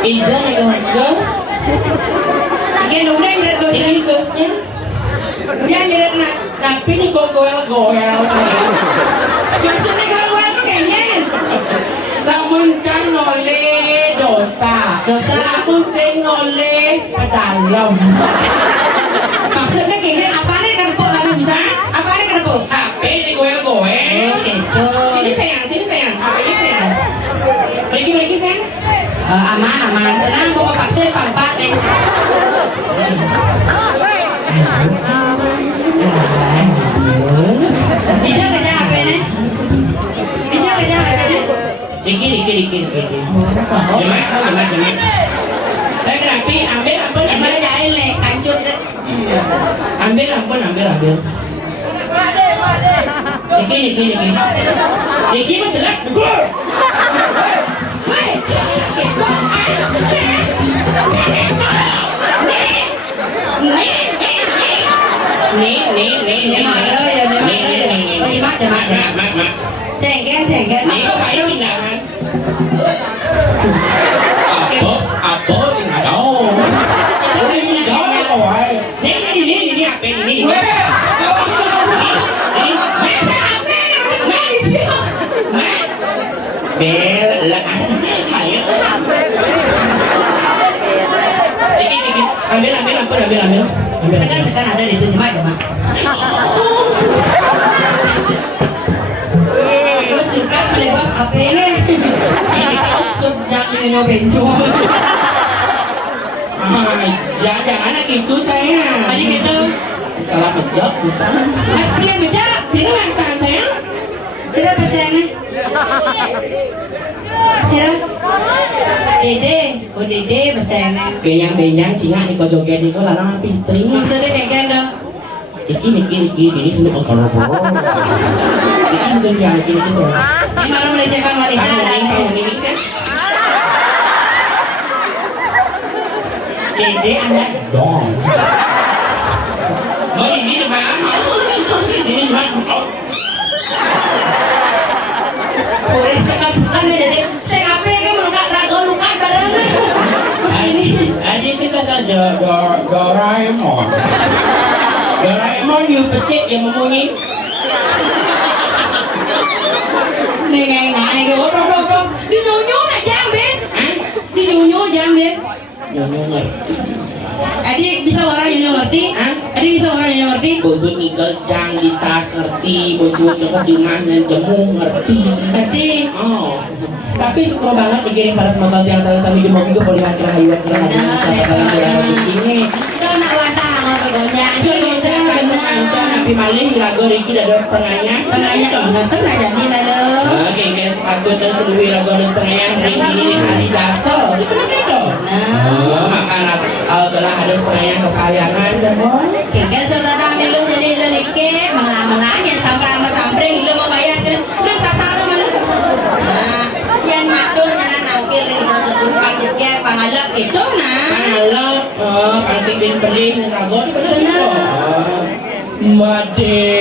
Ija megang gas. Iya, udah nyeret gas. Ini gasnya. Udah nyeret nak. Tapi ini kok goel-goel. Maksudnya goel-goel tuh kayaknya. Lamun can nole dosa. Dosa. Lamun sing nole padalam. Maksudnya kayaknya apa nih kerupuk mana bisa? Apa nih kerupuk? HP ini goel-goel. Oh gitu. Sini sayang. HP-nya sayang. Pergi sayang. Aman. Tenang, bawa paksa pampat deh. Ija kerja apa ini? Dikit. Gimana? Rapi, ambil ampun. Mana jahil nih, hancur deh. Ambil ampun. Dikit. Dikit mah jelek, betul. mak. Cengken. Nih kok kayak tindakan. Apa sih nggak tahu. Ini jauh kok. Ini apa ini? Bel, ayo. Dikit. Ambil. Sekarang ada di itu jemaah ya, Mak. Terus luka melebas HP ini. Sudah nyoba bencu. Jangan anak itu sayang. Tadi gitu. Salah pejat bisa. Pilih bejak. Sini mas tangan sayang. Sira pasangnya. Sira. Dede pasangnya. Benyang cingak iko joget iko larang api istri. Maksudnya kayak ganda. Iki ini sudah kalau ini susun yang ini saya. Ini malah melecehkan wanita. Ini saya. Dede anda dong. Mau ini di mana? Ini di mana? Boleh sekarang Dede. Saya apa yang melukat raga luka barangnya. This is saja Doraemon. Doraemon you pecik yang membunyi. Này ngày dong. Đi nyu này Giang Ben. Di nyu Giang Ben. Nyonya ngerti. Adik bisa orang yang ngerti? Adik bisa orang yang ngerti? Bosut nikel jang di tas ngerti, bosut nikel di mana jemu ngerti. Ngerti. Oh. Tapi suka banget dikirim pada semua yang salah sami di mobil boleh akhir hayat kira ini. Kita nak wata nak kegonya. Tapi malih lagu Ricky ada setengahnya. Nonton aja nih lalu. Oke, kan sepatu dan seluruh lagu ada setengahnya Ricky ini hari dasar. Itu kan itu. Nah, makanan telah ada setengahnya kesayangan dan kan saudara ngilu jadi lelike melang-melangnya sampai ngilu mau bayar kan. Lu sasara mana sasara. Nah, yang matur yang naukir ini sesumpah jadi pangalap gitu nah. Pangalap, pangsing bin beli lagu itu benar. Made